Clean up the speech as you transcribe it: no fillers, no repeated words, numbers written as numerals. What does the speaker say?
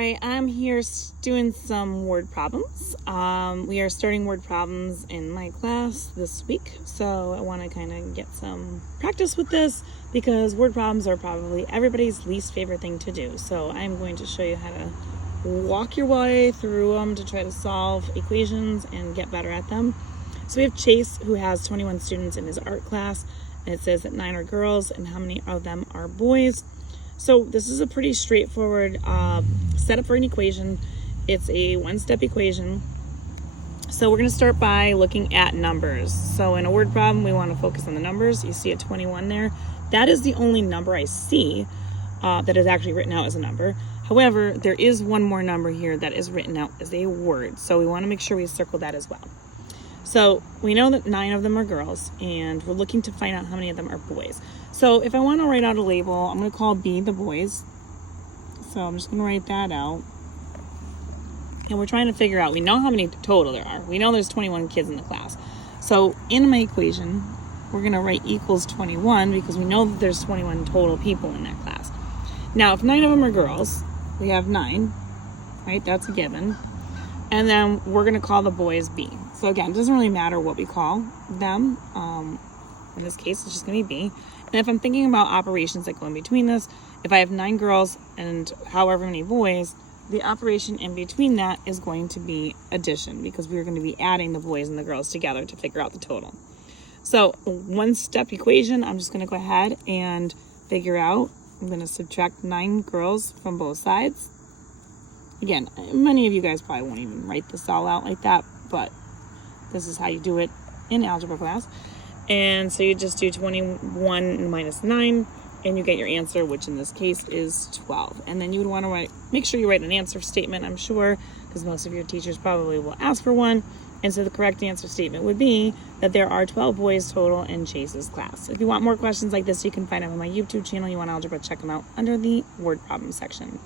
Alright, I'm here doing some word problems. We are starting word problems in my class this week, so I want to kind of get some practice with this because word problems are probably everybody's least favorite thing to do. So I'm going to show you how to walk your way through them to try to solve equations and get better at them. So we have Chase, who has 21 students in his art class, and it says that 9 are girls and how many of them are boys. So this is a pretty straightforward setup for an equation. It's a one-step equation. So we're going to start by looking at numbers. So in a word problem, we want to focus on the numbers. You see a 21 there. That is the only number I see that is actually written out as a number. However, there is one more number here that is written out as a word. So we want to make sure we circle that as well. So we know that 9 of them are girls, and we're looking to find out how many of them are boys. So if I want to write out a label, I'm going to call B the boys. So I'm just going to write that out. And we're trying to figure out, we know how many total there are. We know there's 21 kids in the class. So in my equation, we're going to write equals 21 because we know that there's 21 total people in that class. Now, if 9 of them are girls, we have 9, right? That's a given. And then we're going to call the boys B. So again, it doesn't really matter what we call them. In this case, it's just going to be B. And if I'm thinking about operations that go in between this, if I have 9 girls and however many boys, the operation in between that is going to be addition because we're going to be adding the boys and the girls together to figure out the total. So one-step equation, I'm just going to go ahead and figure out. I'm going to subtract 9 girls from both sides. Again, many of you guys probably won't even write this all out like that, but this is how you do it in algebra class. And so you just do 21 minus 9, and you get your answer, which in this case is 12. And then you would want to make sure you write an answer statement, I'm sure, because most of your teachers probably will ask for one. And so the correct answer statement would be that there are 12 boys total in Chase's class. If you want more questions like this, you can find them on my YouTube channel. You want algebra, check them out under the word problem section.